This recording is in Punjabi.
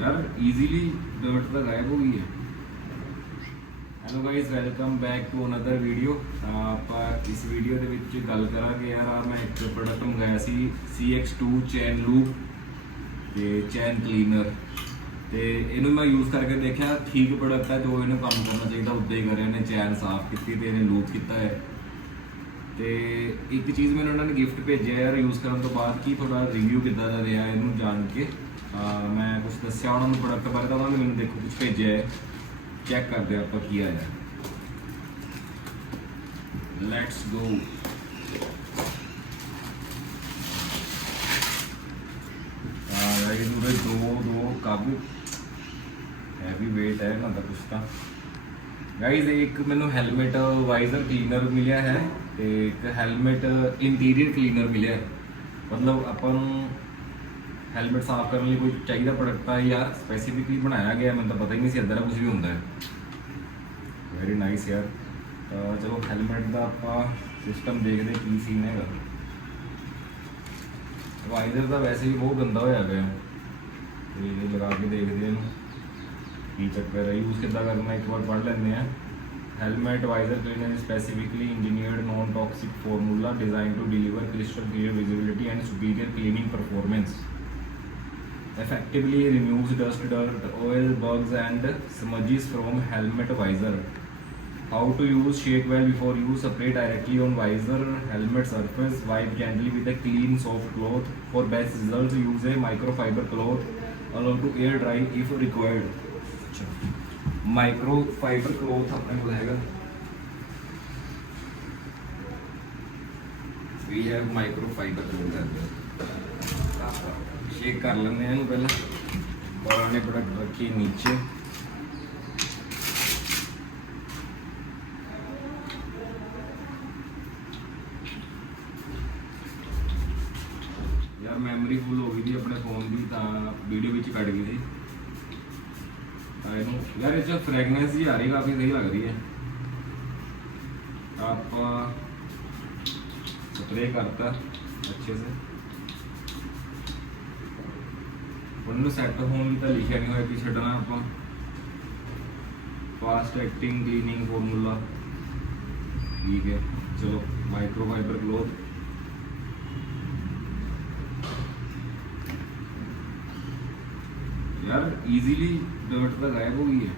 यार ਈਜ਼ੀਲੀ ਡਰਟ ਤਾਂ ਗਾਇਬ ਹੋ ਗਈ ਹੈ। Hello guys, welcome back to another video. ਆਪਾਂ ਇਸ ਵੀਡੀਓ ਦੇ ਵਿੱਚ ਗੱਲ ਕਰਾਂਗੇ ਯਾਰ ਮੈਂ ਇੱਕ ਪ੍ਰੋਡਕਟ ਮੰਗਾਇਆ ਸੀ CX2 ਚੈਨ ਲੂਪ ਤੇ ਚੈਨ ਕਲੀਨਰ ਤੇ ਇਹਨੂੰ ਮੈਂ ਯੂਜ਼ ਕਰਕੇ ਦੇਖਿਆ, ਠੀਕ ਪ੍ਰੋਡਕਟ ਹੈ, ਜੋ ਇਹਨੂੰ ਕੰਮ ਕਰਨਾ ਚਾਹੀਦਾ ਉੱਦਾਂ ਹੀ ਕਰਿਆ। ਇਹਨੇ ਚੈਨ ਸਾਫ਼ ਕੀਤੀ ਤੇ ਇਹਨੇ ਲੂਪ ਕੀਤਾ ਹੈ। ਤੇ ਇੱਕ ਚੀਜ਼ ਮੈਨੂੰ ਉਹਨਾਂ ਨੇ ਗਿਫਟ ਭੇਜਿਆ ਯਾਰ ਯੂਜ਼ ਕਰਨ ਤੋਂ ਬਾਅਦ ਕਿ ਥੋੜਾ ਰਿਵਿਊ ਕਿੱਦਾਂ ਦਾ ਰਿਹਾ ਇਹਨੂੰ ਜਾਣ ਕੇ। ਮੈਂ ਕੁਝ ਦੱਸਿਆ ਉਹਨਾਂ ਨੂੰ ਪ੍ਰੋਡਕਟ ਬਾਰੇ ਤਾਂ ਉਹਨਾਂ ਨੇ ਮੈਨੂੰ ਦੇਖੋ ਕੁਝ ਭੇਜਿਆ ਹੈ, ਚੈੱਕ ਕਰਦੇ ਆਪਾਂ ਕੀ ਆਇਆ। Let's go. ਇਹਨੂੰ ਦੋ ਕਾਫੀ ਹੈਵੀ ਵੇਟ ਹੈ ਇਹਨਾਂ ਦਾ ਕੁਛ ਤਾਂ। ਗਾਈਜ਼ ਇੱਕ ਮੈਨੂੰ ਹੈਲਮਟ ਵਾਈਜ਼ਰ ਕਲੀਨਰ ਮਿਲਿਆ ਹੈ ਤੇ ਇੱਕ ਹੈਲਮਟ ਇੰਟੀਰੀਅਰ ਕਲੀਨਰ ਮਿਲਿਆ ਹੈ। ਮਤਲਬ ਆਪਾਂ ਨੂੰ ਹੈਲਮਟ ਸਾਫ਼ ਕਰਨ ਲਈ ਕੋਈ ਚਾਹੀਦਾ ਪ੍ਰੋਡਕਟ ਆ ਯਾਰ, ਸਪੈਸੀਫਿਕਲੀ ਬਣਾਇਆ ਗਿਆ। ਮੈਨੂੰ ਤਾਂ ਪਤਾ ਹੀ ਨਹੀਂ ਸੀ ਇੱਦਾਂ ਦਾ ਕੁਝ ਵੀ ਹੁੰਦਾ ਹੈ। ਵੈਰੀ ਨਾਈਸ ਯਾਰ। ਚਲੋ ਹੈਲਮਟ ਦਾ ਆਪਾਂ ਸਿਸਟਮ ਦੇਖਦੇ ਕੀ ਸੀਨ ਹੈਗਾ। ਵਾਈਜ਼ਰ ਤਾਂ ਵੈਸੇ ਹੀ ਬਹੁਤ ਗੰਦਾ ਹੋਇਆ ਪਿਆ ਤੇ ਲਗਾ ਕੇ ਦੇਖਦੇ ਇਹਨੂੰ ਕੀ ਚੱਕਰ ਹੈ, ਯੂਜ਼ ਕਿੱਦਾਂ ਕਰਨਾ ਇੱਕ ਵਾਰ ਪੜ੍ਹ ਲੈਂਦੇ ਹਾਂ। Helmet visor cleaner is specifically engineered non-toxic formula designed to deliver crystal clear visibility and superior cleaning performance. Effectively removes dust, dirt, oil, bugs and smudges from helmet visor. How to use: shake well before use, spray directly on visor, helmet surface, wipe gently with a clean soft cloth. For best results use a microfiber cloth, allow to air dry if required. Microfibre cloth ਆਪਣੇ ਕੋਲ ਹੈਗਾ। ਵੀ ਹੈ ਮਾਈਕਰੋਫਾਈਬਰ ਕਲੋਥ। ਸ਼ੇਕ ਕਰ ਲੈਂਦੇ ਆ ਇਹਨੂੰ ਪਹਿਲਾਂ। ਪੁਰਾਣੇ ਪ੍ਰੋਡਕਟ ਰੱਖੀ ਨੀਚੇ। ਯਾਰ ਮੈਮਰੀ ਫੁੱਲ ਹੋ ਗਈ ਸੀ ਆਪਣੇ ਫੋਨ ਦੀ, ਤਾਂ ਵੀਡੀਓ ਵਿੱਚ ਕੱਟ ਗਈ ਸੀ। ਇਹਨੂੰ ਯਾਰ ਇਹ 'ਚ ਫ੍ਰੈਗਨੈਂਸ ਹੀ ਆ ਰਹੀ, ਕਾਫੀ ਸਹੀ ਲੱਗ ਰਹੀ ਹੈ। ਆਪਾਂ स्प्रे करता अच्छे से। ਉਹਨੂੰ ਸੈੱਟ ਹੋਣ ਲਈ ਤਾਂ ਲਿਖਿਆ ਨਹੀਂ ਹੋਇਆ ਕਿ ਛੱਡਣਾ ਆਪਾਂ। ਫਾਸਟ ਐਕਟਿੰਗ ਕਲੀਨਿੰਗ ਫਾਰਮੂਲਾ, ਠੀਕ ਹੈ। ਚਲੋ ਮਾਈਕਰੋਫਾਈਬਰ ਕਲੋਥ। यार इजीली डर्ट ਤਾਂ ਗਾਇਬ ਹੋ ਗਈ ਹੈ।